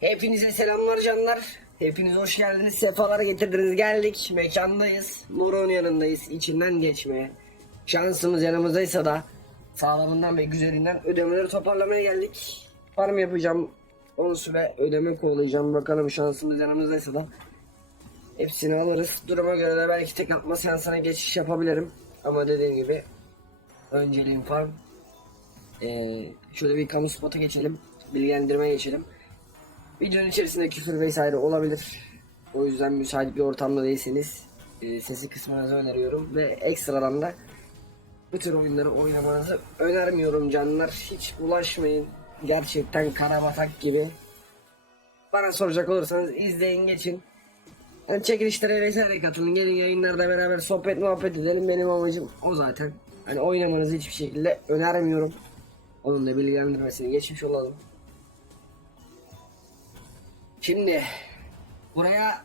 Hepinize selamlar canlar. Hepiniz hoş geldiniz. Sefalar getirdiniz. Geldik. Mekandayız. Moron yanındayız. İçinden geçmeye. Şansımız yanımızdaysa da sağlamından ve güzelinden ödemeleri toparlamaya geldik. Farm yapacağım. Onu süre ödeme kovalayacağım. Bakalım şansımız yanımızdaysa da hepsini alırız. Duruma göre de belki tek atma seansına geçiş yapabilirim. Ama dediğim gibi önceliğim farm. Ee, şöyle bir kamu spota geçelim. Bilgilendirmeye geçelim. Videonun içerisinde küfür vesaire olabilir. O yüzden müsait bir ortamda değilseniz e, sesi kısmınızı öneriyorum. Ve ekstradan da bu tür oyunları oynamanızı önermiyorum canlar. Hiç bulaşmayın. Gerçekten karabatak gibi. Bana soracak olursanız izleyin geçin. Yani çekilişlere vesaire katılın. Gelin yayınlarda beraber sohbet muhabbet edelim. Benim amacım o zaten. Hani oynamanızı hiçbir şekilde önermiyorum. Onun da bilgilendirmesini geçmiş olalım. Şimdi buraya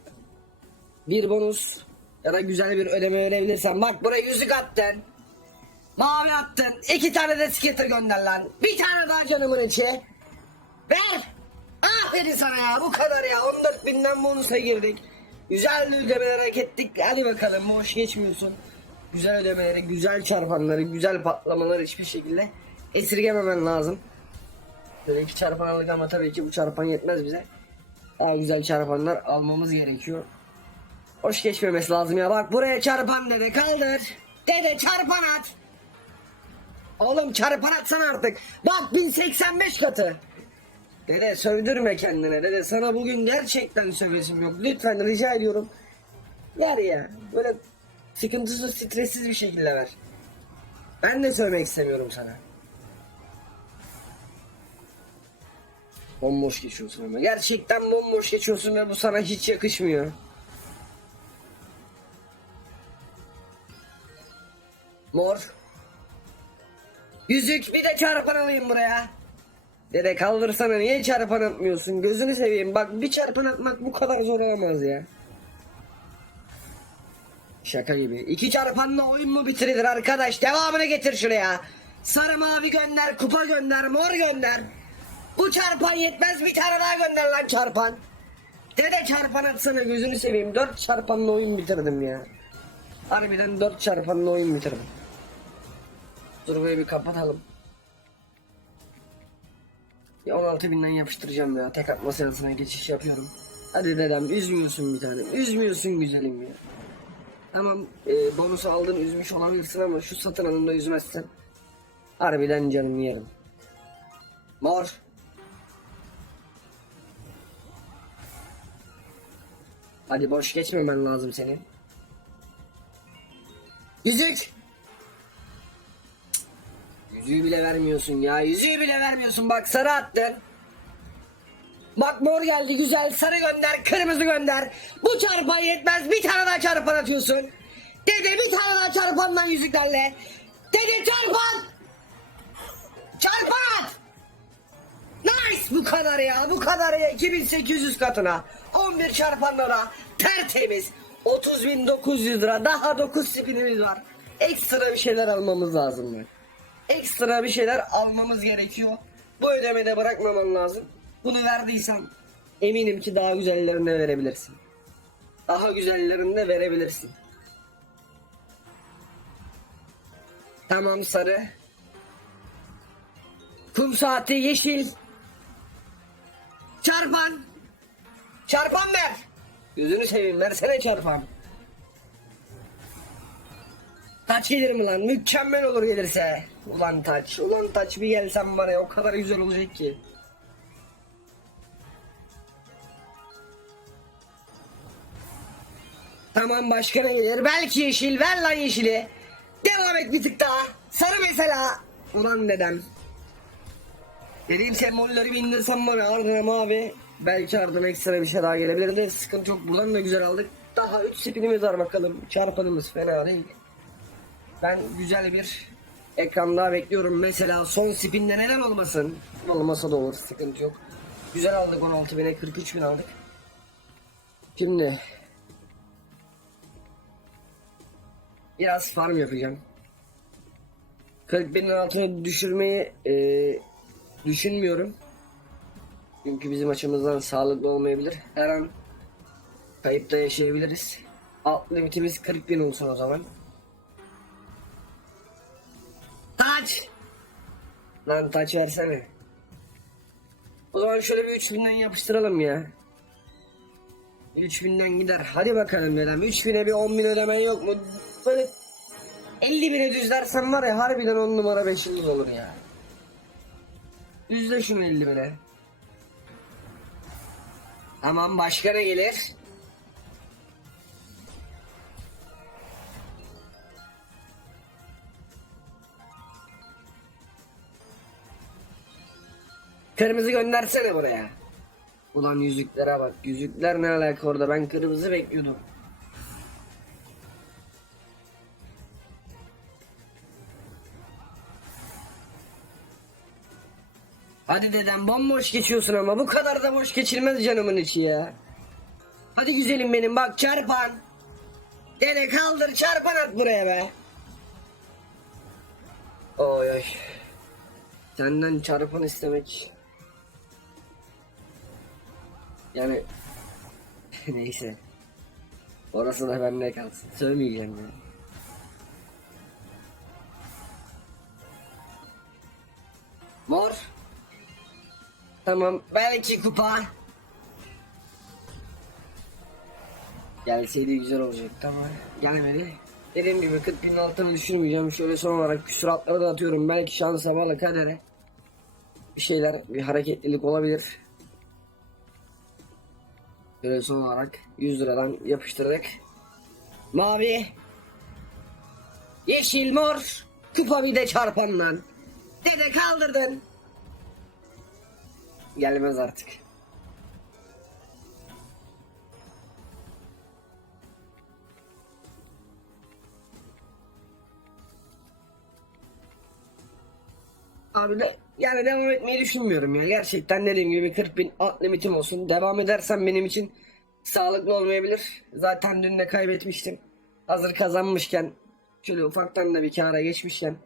bir bonus ya da güzel bir ödeme verebilirsen bak buraya yüzük attın. Mavi attın. iki tane de skater gönder lan. Bir tane daha canımın içi. Ver. Aferin sana ya bu kadar ya. 14 binden bonusa girdik. Güzel ödemeler hak ettik. Hadi bakalım boş geçmiyorsun. Güzel ödemeleri, güzel çarpanları, güzel patlamaları hiçbir şekilde esirgememen lazım. Böyle iki çarpan aldık ama tabii ki bu çarpan yetmez bize. Daha güzel çarpanlar almamız gerekiyor. Hoş geçmemesi lazım ya. Bak buraya çarpan dede kaldır. Dede çarpan at. Oğlum çarpan atsana artık. Bak 1085 katı. Dede sövdürme kendine. Dede sana bugün gerçekten sövesim yok. Lütfen rica ediyorum. Ver ya. Böyle sıkıntısız stressiz bir şekilde ver. Ben de sövmek istemiyorum sana. Bomboş geçiyorsun ama. Gerçekten bomboş geçiyorsun ve bu sana hiç yakışmıyor. Mor. Yüzük bir de çarpan alayım buraya. Dede kaldırsana niye çarpan atmıyorsun? Gözünü seveyim bak bir çarpan atmak bu kadar zor olamaz ya. Şaka gibi. İki çarpanla oyun mu bitirilir arkadaş? Devamını getir şuraya. Sarı mavi gönder, kupa gönder, mor gönder. Bu çarpan yetmez bir tane daha gönder lan çarpan. Dede çarpan atsana gözünü seveyim. Dört çarpanla oyun bitirdim ya. Harbiden dört çarpanla oyun bitirdim. Dur burayı bir kapatalım. Ya 16 binden yapıştıracağım ya. Tek atma seansına geçiş yapıyorum. Hadi dedem üzmüyorsun bir tane. Üzmüyorsun güzelim ya. Tamam e, bonusu aldın üzmüş olabilirsin ama şu satın alımda üzmezsen. Harbiden canımı yerim. Mor. Hadi boş geçmemen lazım senin. Yüzük. Yüzüğü bile vermiyorsun ya. Yüzüğü bile vermiyorsun. Bak sarı attın. Bak mor geldi güzel. Sarı gönder. Kırmızı gönder. Bu çarpan yetmez. Bir tane daha çarpan atıyorsun. Dede bir tane daha çarpandan yüzüklerle. Dede çarpan. Çarpan. Nice bu kadar ya bu kadar ya 2800 katına 11 çarpanlara tertemiz 30.900 lira daha 9 spinimiz var. Ekstra bir şeyler almamız lazım? Ekstra bir şeyler almamız gerekiyor. Bu ödemede bırakmaman lazım. Bunu verdiysen eminim ki daha güzellerini de verebilirsin. Daha güzellerini de verebilirsin. Tamam sarı. Kum saati yeşil. Çarpan. Çarpan ver. Gözünü seveyim versene çarpan. Taç gelir mi lan? Mükemmel olur gelirse. Ulan taç. Ulan taç bir gelsen bana o kadar güzel olacak ki. Tamam başka ne gelir? Belki yeşil. Ver lan yeşili. Devam et bir tık daha. Sarı mesela. Ulan dedem. Dediğim sembolleri bir indirsem var ya ardına mavi. Belki ardına ekstra bir şey daha gelebilir de sıkıntı yok. Buradan da güzel aldık. Daha 3 spinimiz var bakalım. Çarpanımız fena değil. Ben güzel bir ekran daha bekliyorum. Mesela son spinde neden olmasın? Olmasa da olur sıkıntı yok. Güzel aldık 16 bine 43 bin aldık. Şimdi biraz farm yapacağım. 40 binin altına düşürmeyi eee düşünmüyorum. Çünkü bizim açımızdan sağlıklı olmayabilir. Her an kayıpta yaşayabiliriz. Alt limitimiz 40 bin olsun o zaman. Taç! Lan taç versene. O zaman şöyle bir 3000'den yapıştıralım ya. 3000'den gider. Hadi bakalım dedem. 3000'e bir 10 bin ödemen yok mu? Böyle 50 bine düzlersen var ya harbiden 10 numara 5 yıldız olur ya. Düzle şunu 50 bine. Tamam başka ne gelir? Kırmızı göndersene buraya. Ulan yüzüklere bak. Yüzükler ne alaka orada? Ben kırmızı bekliyordum. Hadi dedem bomboş geçiyorsun ama bu kadar da boş geçilmez canımın içi ya. Hadi güzelim benim bak çarpan. Dede kaldır çarpan at buraya be. Oy oy. Senden çarpan istemek. Yani neyse. Orası da bende kalsın. Söylemeyeceğim ya. Mor. Tamam belki kupa. Gelseydi güzel olacaktı ama gelmedi. Dediğim gibi 40 bin altını düşürmeyeceğim. Şöyle son olarak küsuratları da atıyorum. Belki şansa bağlı kadere. Bir şeyler bir hareketlilik olabilir. Şöyle son olarak 100 liradan yapıştırdık. Mavi. Yeşil mor. Kupa bir de çarpandan. Dede kaldırdın. Gelmez artık. Abi de yani devam etmeyi düşünmüyorum ya. Gerçekten dediğim gibi 40 bin alt limitim olsun. Devam edersem benim için sağlıklı olmayabilir. Zaten dün de kaybetmiştim. Hazır kazanmışken şöyle ufaktan da bir kenara geçmişken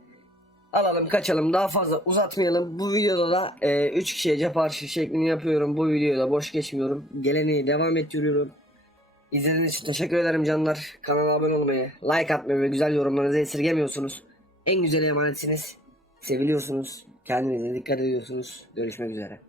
alalım kaçalım daha fazla uzatmayalım. Bu videoda da 3 kişiye cep harçı şeklini yapıyorum. Bu videoda boş geçmiyorum. Geleneği devam ettiriyorum. İzlediğiniz için teşekkür ederim canlar. Kanala abone olmayı, like atmayı ve güzel yorumlarınızı esirgemiyorsunuz. En güzel emanetsiniz. Seviliyorsunuz. Kendinize dikkat ediyorsunuz. Görüşmek üzere.